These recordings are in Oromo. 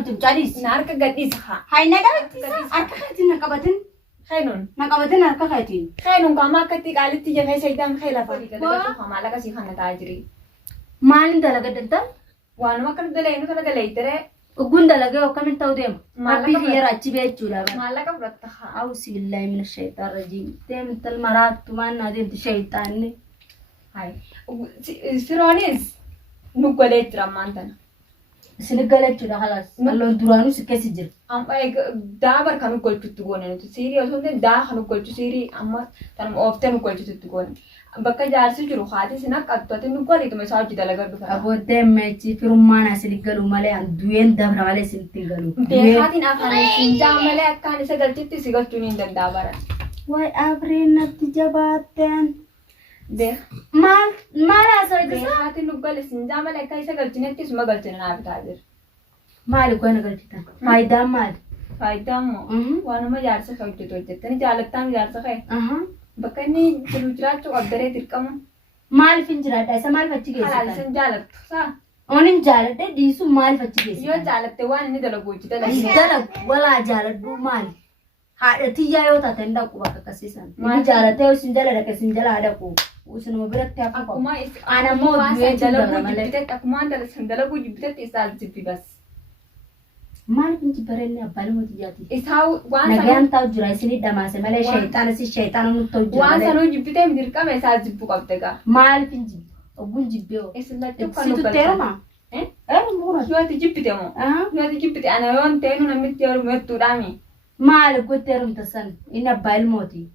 تم جالس نارك قديس خا هاي ندمت أركختين نقبتين خينون نقبتين أركختين خينون كما كتي قالت تيجي في شيطان خيلا فادي كده خا مالك سي خنا تاجري ما عندنا لقد أنت وانا ما كنت دلين كنا دلين ترى وقلنا لقى وكم توديم ربي هي راتي بيت جولا مالك برتخا أعوذ بالله من الشيطان الرجيم تم المرات تمان نادي الشيطان هاي فرانيز نقولت رمانتنا سنقلت جولا خلاص الله درانو سكسجر am ay dabar kanu golchuttu gone no siri osonde da kanu golchu siri amma tanum often golchuttu gone bakka jaarsi jiru khati sina qattatu nu goli to mesaji dalagadu fara abode mechi firumana siligalu male anduyen dabra male siltingalu be khatin afane sinja male akkani se galchitti sigalchu ni dabara way abrina tijabaten be mal asoy be khatin nu goli sinja male kai se galchinetti suma galchina na bitadir mal gona galchita fayda mal fayda mo wanuma jaarsa khawti to jettani jalaktam jaarsa khay bakka ni jirujrachu abdare tirqam mal finjira daisa mal fachi gesi halal san jalak sa onin jalate disu mal fachi gesi yo jalatte wan ni dalagochi dala wala jaladu mal haɗa tiyayo ta tanda ku baka kasisan ni jalate o sinjala da kasinjala hada ku usun mo birat ta ku akuma ana mo duwe dalagu jibite akuma dal sandalagu jibite isal jibi bas mal pinti barenne abbal mo tiyati isaw wan nagayan taw jura isini damase male shaytan mu to jura wan sanu jibite mirka me sa jibbu qabtega mal pinti ogun jibbeo isla situ terma mo yo ti jibite mo yo ti jibite ana yon tenu na mityaru mettu dami mal goterum tasan ina bal moti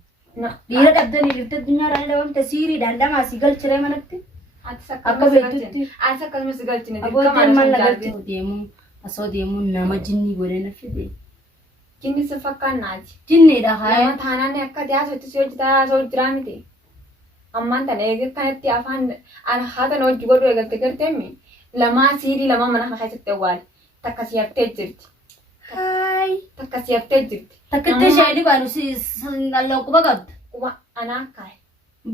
dira dabdani irta dunya rale wam tasiri dandama sigal chire manatti akka betutti asa kalme sigal chine dirka man lagalti demu aso demu nama jinni gore na fide jinni se fakkan naji jinni da hay nama thana ne akka dia sotti sojita so dramite amman tane ege kanatti afan an hada no jugodo ege tegerte lama siri lama mana khaysate wal takasiyafte jirti hay takasiyafte jirti takate shaydi banu si Allah ko bagad wa ana kai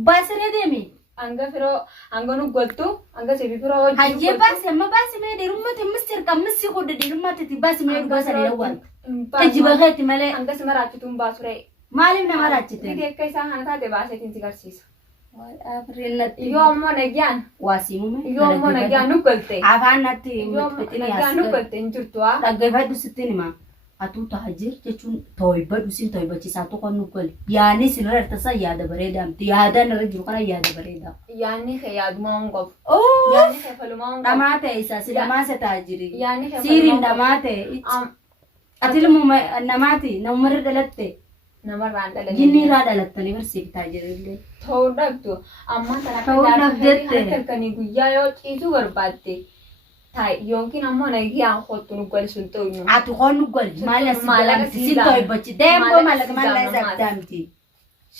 basre demi anga firo anga nu goltu anga sebi firo haje basi amma basi me de rumate mistir kam misi ko de rumate ti basi me basare yawan tajiba khati male anga samarati tum basure malim na marati te de kaisa hanata de base tin sigarsis wal abrinat yo mo nagyan wasimu me yo mo nagyan nu golte afanati yo mo nagyan nu golte njurtwa dagay badu sitinima atu tahajir jechun toiba dusin toiba ci satu kon nukul yani sinar tasa yada bareda amti yada narajur kana yada bareda yani khayad mongof oh yani khafalu mongof damate isa si damase tajiri yani sirin damate atil mu namati namar dalatte namar randale jinni ra dalatte ni versi tajiri thodaktu amma Thodakdette. kani guyya yo chisu barbatte tai yonkin amma na giya khotun gol sulto no atu kon nukul malaga si toiba ci dembo malaga malaga zabtamti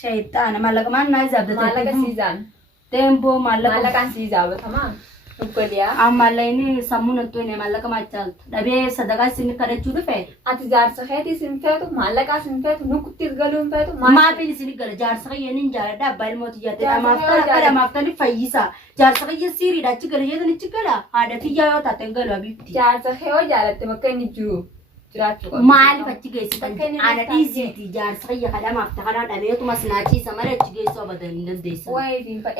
shaytan malaga man na zabda malaga season tempo malaga season tamam nukoliya amalaini samuna to ne malaga machal dabe sadaga sin kare chudu fe ati jar sakhati sinfetu malaga sinfetu nukutir galum fetu ma pe sin gal jar sa yenin jar da bal mot jate amafta ni fayisa jar sa ye siri da chigal ye ni chigala ada tiya yo tatengal abiti jar sakhe o jaratte makani ju juratu mal fatti gesi ana dizi ti jar sa ye kada mafta kada da ne to masnachi samare chige so badan nan desa wai din fa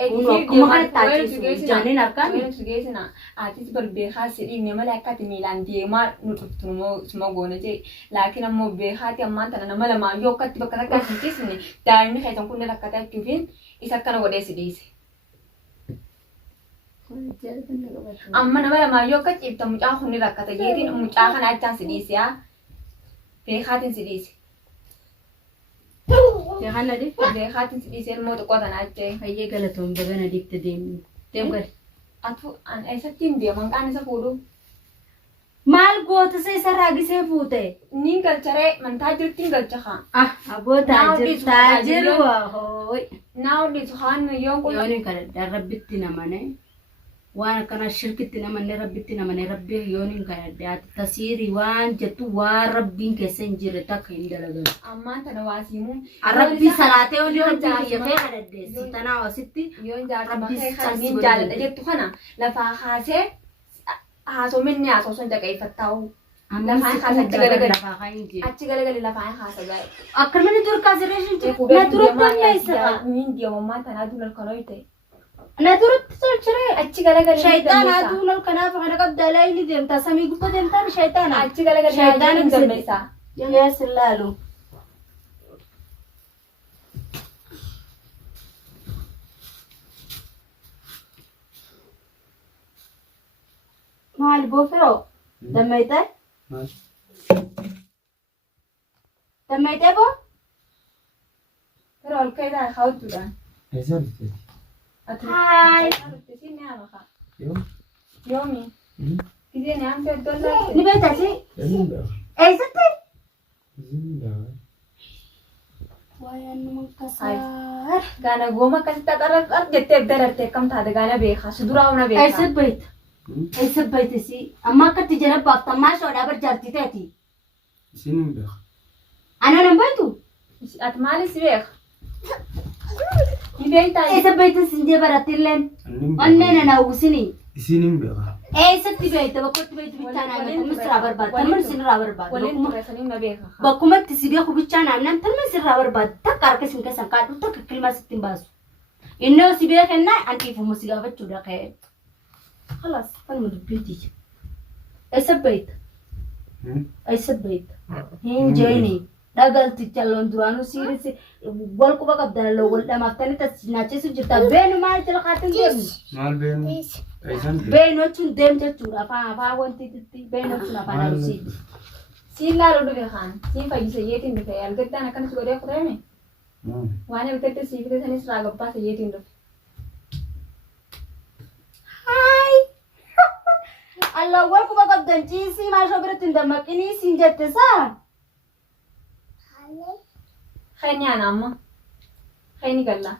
kuma har ta ci jane na kan na ati bar be khasiri ne malaka ti milan die ma nutuftu mo smo gone je lakin ammo be khati amma tan na mala ma yo katti bakata ka kisni dai mi khaitan kunne rakata tufin isakana gode sidisi amma na mala ma yo katti ta muca khunni rakata yedin muca khana achan sidisi ya be khatin sidisi ya hanna di be khatin sidisi mo to kota na ache hayye galaton bagana dikte dem gal atu an aisatin be man kan sa fudu mal goota sai saragi sai fute nin galchare man tajirtin galchaha abo tajir wa hoy now this khan yon ko yoni kala darabbitti namane wan kana shirkitti namane rabbitti namane rabbi yoni kala dat tasiri wan jatu wa rabbin kesen jirta khindalaga amma tanawasimu rabbi salate woni rabbi yake hadde sitana wasitti yon jar rabbi khanin jal jettu khana la fa khase haso minni aso son jaga ifatau Lafaan kaasa achi galagali. lafaa kan hin jiru. Achi galagali lafaan kaasa gaa'e. Akka manni dur kaasireeshin jiru. Kubee Na dura deemaa dandeessa. miin deemammaa tanaa duula kanoo ta'e. Na duratti tolchiree. Achi galagali. Shayitaanaa duunal kanaaf kana qabdaa laayini deemtaa samii gubbaa deemtaan shayitaana. Achi galagali. Shayitaana hin dammeessaa. Yes laalu. Maal boofiroo? Dammayitee? Dammayitee boo? Firoo ol ka'eetaa kaawwattuudhaan. Eessa dhufte? Haay. Siin ni haama kaa. Yoo? Yoomi. Gizee ni haamtee iddoo laatti. Ni beektaasi? Eenyuun dha? Eessatti? Eenyuun dha? Waayaan nama kasaar. Gaana gooma akkasitti akka jetteef darartee akkam taate gaana beekaa. Si duraa humna beekaa. Eessatti beekta? Eessatti beektasi? Amma akkatti jala baafta maashoodhaa barjaartii ta'eeti. Isin hin beeku. Ana nan beektu? Ati maalis beeka? Ni beektaa? Eessatti beektasi hin jee barattilleen? Onneen ana hawwisinii. Isin hin beeku. Eessatti beekta? Bakkatti beektu bichaa naannoo tamma sirraa barbaada. Tamma sirraa barbaada. Waliin tureessanii humna beeka. Bakkumatti si beeku bichaa naannoo tamma sirraa barbaada. Takka harka isin keessan kaadhu takka kilmaa sitti hin baasu. Innoo si beekennaa antiifamu si gaafachuudha ka'ee. خلاص فالمو دبيتي ايسا بيت ايسا بيت هين جايني دغلت تشالون درانو سيريس والكو بقى بدل لو ولا ما تاني تسناچي سجتا بين ما تلقاتن ديم Maal beenu? Eessan beeku? بينو تشون ديم تشورا فا وانتي تي بينو تشون فا نسي Siin laaluu dhufe kaan. Siin fayyisayyeetiin dhufe. Algattaan akkanas godhee fudhame. Waan eeggatte siif sanis raagabbaa sayyeetiin dhufe. هاي الله والكو بقى بدنجيسي ما شو برت ندمقني سنجت سا Khayni ana amma. Khayni galla.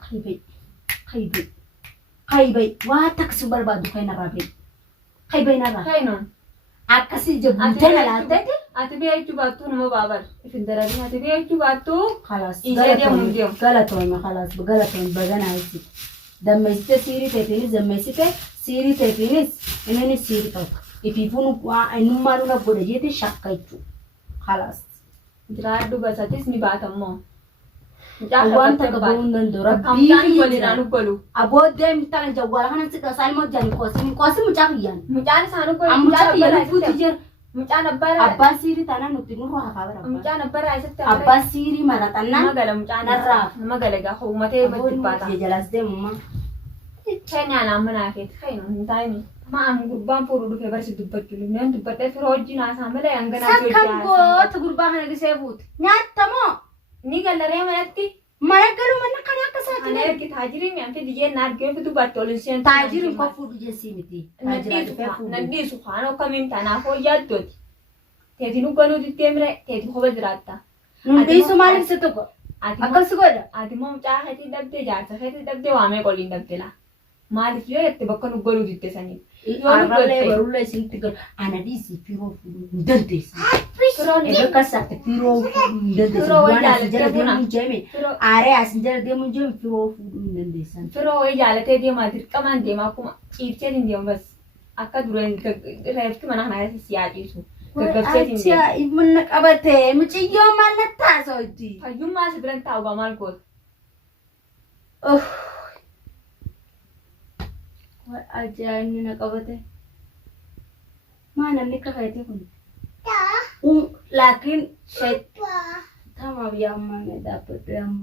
خيبي واتكسب بربادو خينا رابي خيبي نرا Khaynoon. akkasi jabutana laatete Ati beektu baattuu nama baabar. Ifin darabin ati beektu baattuu. خلاص إيجاد يوم من يوم. غلطون خلاص بغلطون بدنا عايزي دمسته سيري تفيني دمسته سيري تفيني انني سيري تو يفيفون انو مارو نا بودجيتي شقايتو خلاص Jiraadhu basatis ni baatammoo. وانت قبون دندو Kamtaan waliin ربي ubbalu. abodem tan jawwala kana sika salmo jani kosi mucaqiyan Mucaan isaan ubbalu. amucaqi yana futi jer Mucaan abbaa. abba siri tana nuti nuru hafabara Mucaan abbaa isatti abba siri maratanna Magala mucaan narraa. nama galagaa uumatee batti baata. jelas demuma Keenyaan amma naafeet khaynoon hin taa'ini. Ma'am gurbaan fuudhu dhufee barsi dubbachuu dhufneen dubbadhee firoo wajjin haasaa malee hanganaa sakkan goota gurbaa kana gisee fuute nyaattamoo Ni gallaree manatti. mana galu mana kana akka Ana saati ergi taajirii mi'aan fi diyyeen na argee fi dubbatte ol isheen. taajirin ko fuudhu jessii miti Nadhiisu faana kamiin tanaaf hojjaattooti. Teeti nu ganuu ditteemire teeti koba jiraatta. nundhiisu maaliif si tokko akkasi godha Ati immoo mucaa keetii dhabdee jaarsa keetii dhabdee waamee qoliin dhabde laa. Maaliif yoo jette bakka nu galuu ditte saniif. arrallee barullee isinitti galu ana dhiisii firoo fuudhuu hin dandeessu Firoon bakka saate firoo fuudhuu hin dandeessu Firoo waan wayyaa asin jala jettee deemuu hin jeeme aaree asin jala deemuu hin jeeme firoo fuudhuu hin dandeessan firoo wayii jaalatee deemaa dirqamaan deemaa akkuma ciibseetiin deemu bas akka dureen reefti mana kana keessatti siyaa ciibsu. Gaggabseetiin deemu. Acha ibna qabate muciyyoo maal na taasawti Fayyummaa si biran taa'u baa maal goota. ajaa'ibni na qabate maa namni kakayate kun laakiin tamaaf yaammaa na dhaabbadhu yaamma